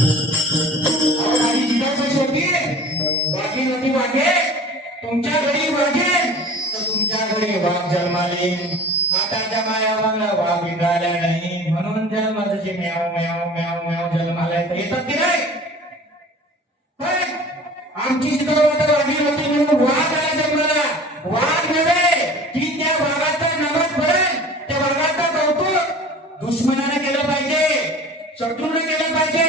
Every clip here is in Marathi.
माझी जिजाबाई होती वाघी नदी वाघे तुमच्या घरी वाघेल तर तुमच्या घरी वाघ जन्माले आताच्या माया वाघला वाघ निघाल्या नाही म्हणून जन्माचे म्याव म्याव म्याव म्याव जन्माला येतात की नाही पण आमची जिजाबाई वाघी होती म्हणून वाघ आला जन्माला वाघ नव्हे की त्या वाघाचा नमस भरेल त्या वाघाचा कौतुक दुश्मनाने केलं पाहिजे शत्रूने केलं पाहिजे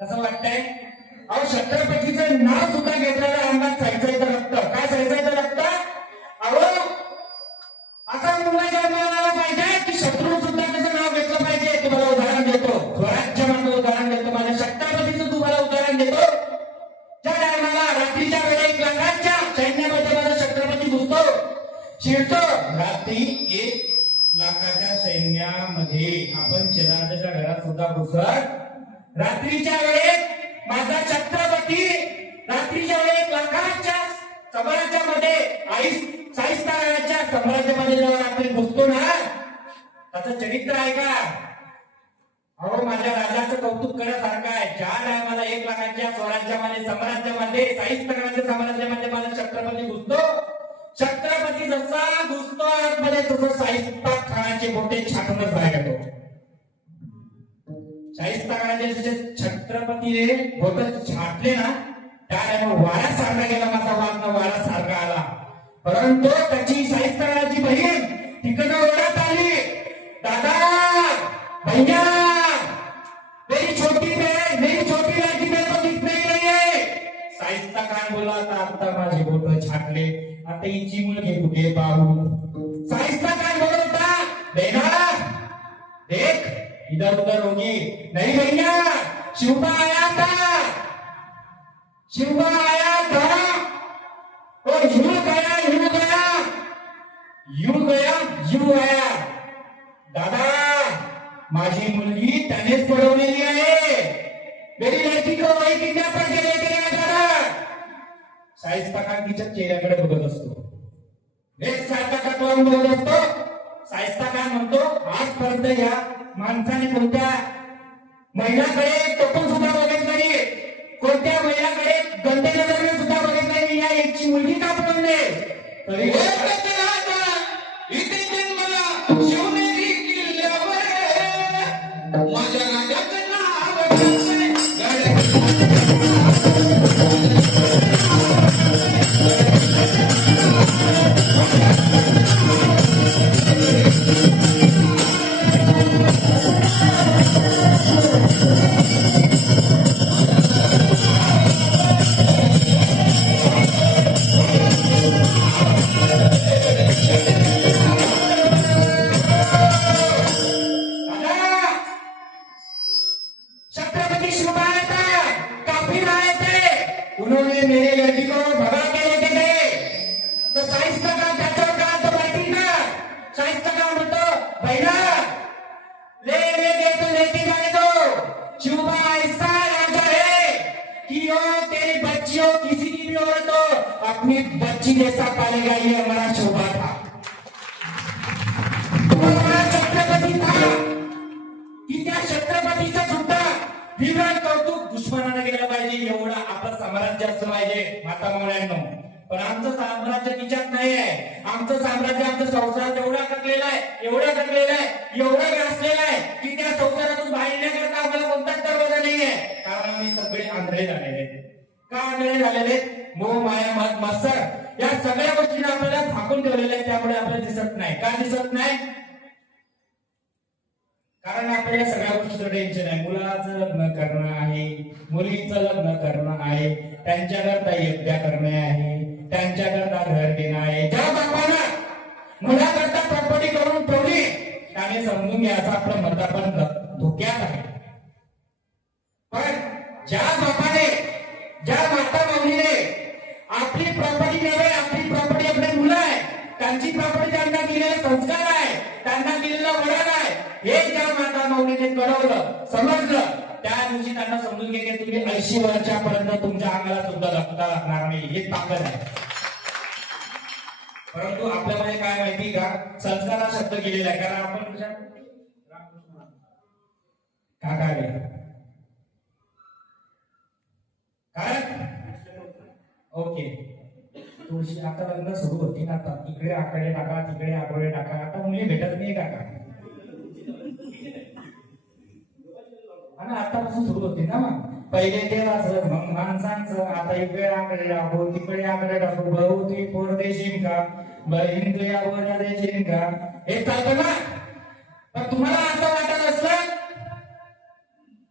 कसं वाटतंय अहो छत्रपतीचं नाव सुद्धा घेतलेलं अंगात सायचं रक्त काय सायचं रक्त अहो असा मुलगा जन्माला आला पाहिजे की शत्रू सुद्धा त्याचं नाव घेतलं पाहिजे तुम्हाला उदाहरण देतो स्वराज्य माझं उदाहरण देतो माझ्या छत्रपतीचं तुम्हाला उदाहरण देतो ज्या टायमाला रात्रीच्या वेळेस लंकाच्या सैन्यामध्ये माझा छत्रपती घुसतो शिरतो रात्री 1 लाखाच्या सैन्यामध्ये आपण शेजारच्या घरात सुद्धा घुसत रात्रीच्या वेळेत माझा छत्रपती रात्रीच्या वेळेत लाखाच्या साम्राज्यामध्ये शाहिस्ताराच्या साम्राज्यामध्ये जेव्हा रात्री घुसतो ना त्याचं चरित्र आहे का अहो माझ्या राजाचं कौतुक करण्यासारखं आहे ज्या टायमाला 1 लाखाच्या स्वराज्यामध्ये साम्राज्यामध्ये शाहिस्ताराच्या साम्राज्यामध्ये माझा छत्रपती घुसतो छत्रपती जसा घुसतो आतमध्ये तसं शाहिस्ता खानाचे मोठे छाटूनच बाहेर येतो शाहिस्ताखानाचे छत्रपतीने बोट छाटले ना त्या वारा सारखा गेला माझा वाघ वारा सारखा आला परंतु त्याची शाहिस्ताखानाची बहीण तिकडनं ओरडत आली दादा भैया मेरी छोटी लड़की में तो दिख नहीं है शाहिस्ता खान बोला आता माझे बोट छाटले आता हिची मुलगी कुठे पाहू शाहिस्ता खान बोलत होता बेटा देख इधर उधर होगी नहीं भैया शिवबा आया था और यूं आया दादा माझी मुलगी त्यानेच पळवलेली आहे मेरी लड़की को वही किडनॅप करके लेके गया दादा शाहिस्ता खान तिच्या चेहऱ्याकडे बघत असतो एक सारखा कटवाऊन बघत असतो शाहिस्ता खान म्हणतो आजपर्यंत या माणसाने कोणत्या महिलाकडे टोकून सुद्धा बघितलं नाही कोणत्या महिलाकडे गंदे नजरेने सुद्धा बघितलं नाही या एकची मुलगी का पळवले तरी इथे जन्मला शिवनेरी किल्ल्यावर माझ्या राजाचं नाव उन्होंने मेरे लड़की को भगा के लेके गए तो शाहिस्ता खान त्याच्यावर का तो बैठी ना शाहिस्ता खान बोलतो भैया ले ले तो लेके जाने दो शिवबा ऐसा राजा है कि वो तेरी बच्चियों किसी की भी औरत हो अपनी बच्ची जैसा पालेगा ये हमारा शिवबा था हमारा छत्रपती था कि त्या छत्रपतीचा सुद्धा विवरण कौतुक दुश्मनाने केलं पाहिजे एवढा आपलं साम्राज्य असलं पाहिजे माता मावळ्यांनो पण आमचं साम्राज्य तिच्यात नाही आहे. आमचं साम्राज्य, आमचा संसार एवढा थकलेला आहे, एवढा थकलेला आहे, एवढा ग्रासलेला आहे की त्या संसारातून बाहेर निघण्याकरता आम्हाला कोणताच दरवाजा नाही आहे. कारण आम्ही सगळे आंधळे झालेले आहेत. का आंधळे झालेले आहेत? मोह माया मद मत्सर या सगळ्या गोष्टींना आपल्याला झाकून ठेवलेलं आहे. त्यामुळे आपल्याला दिसत नाही. का दिसत नाही? कारण आपल्याला सगळ्या गोष्टीचं टेन्शन आहे. मुलाचं लग्न करणं आहे, मुलीचं लग्न करणं आहे, त्यांच्याकरता यज्ञ करणे आहे, त्यांच्याकरता घर घेणं आहे. ज्या बापानं मुलाकरता प्रॉपर्टी करून ठेवली त्याने समजून घ्यायचं आपलं मतदान धोक्यात आहे. पण ज्या बापाने, ज्या माता माऊलीने आपली प्रॉपर्टी नव्हे, आपली प्रॉपर्टी आपले मुलं आहे, त्यांची प्रॉपर्टी त्यांना दिलेले संस्कार आहे, त्यांना दिलेलं वडण आहे, हे ज्या माता माऊलीने कळवलं, समजलं, त्या दिवशी त्यांना समजून घे की तुम्ही 80 वर्षापर्यंत तुमच्या अंगाला सुद्धा धक्का लागणार नाही. हे ताकद आहे. परंतु आपल्यामध्ये काय माहिती का, संस्कार हा शब्द केलेला आहे. कारण आपण काय ओके, तुळशी आता लग्न सुरू होती ना, आता इकडे आकडे टाका, तिकडे आकडे टाका. आता मुली भेटत नाही काका. आणि आतापासून सुरू होती ना. मग पहिले देवाचं, मग माणसांचं. आता इकडे आकडे टाकू, तिकडे आकडे टाकू. भाऊ ती पोर देशील का, बहीण तू या वर देशील का, हे चालतं ना. पण तुम्हाला असं वाटत असलं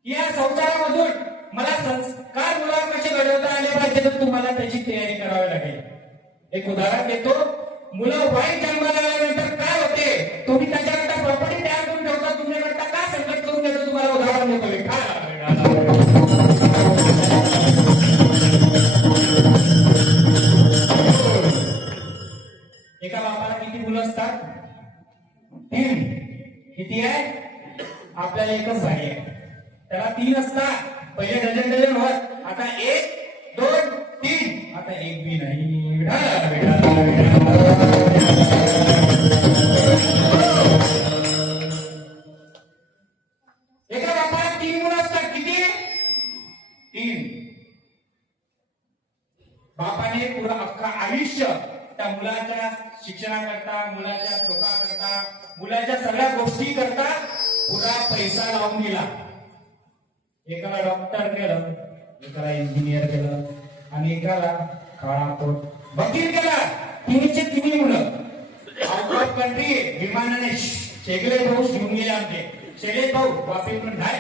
की या संसारामधून मला संस्कार मुलावर कसे घडवता आले पाहिजे, तर तुम्हाला त्याची तयारी करावी लागेल. एक उदाहरण देतो. मुलं वाईट जन्माला आल्यानंतर काय होते, तुम्ही त्याच्याकरता प्रॉपर्टी तयार करून ठेवता, तुमच्याकरता काय संकट करून देतो, तुम्हाला उदाहरण देतो. एका बापाला किती मुलं असतात? 3. किती आहे? आपल्याला एकच झाली आहे. त्याला 3 असतात. पहिले डझन होत, आता 1, 2, 3. आता 1 बी नाही. एका बापाला 3 मुलं असतात. किती? 3. बापाने पुरा अख्खा आयुष्य त्या मुलाच्या शिक्षणाकरता, मुलाच्या शोकाकरता, मुलाच्या सगळ्या गोष्टी करता पुरा पैसा लावून दिला. एकाला डॉक्टर केलं, एकाला इंजिनियर केलं, आणि एकाला काळा कोट वकील केला. तिन्हीचे तिन्ही मुलं आउट ऑफ कंट्री विमानाने शेगले भाऊ घेऊन गेले. आमचे शेगले भाऊ वापी पण काय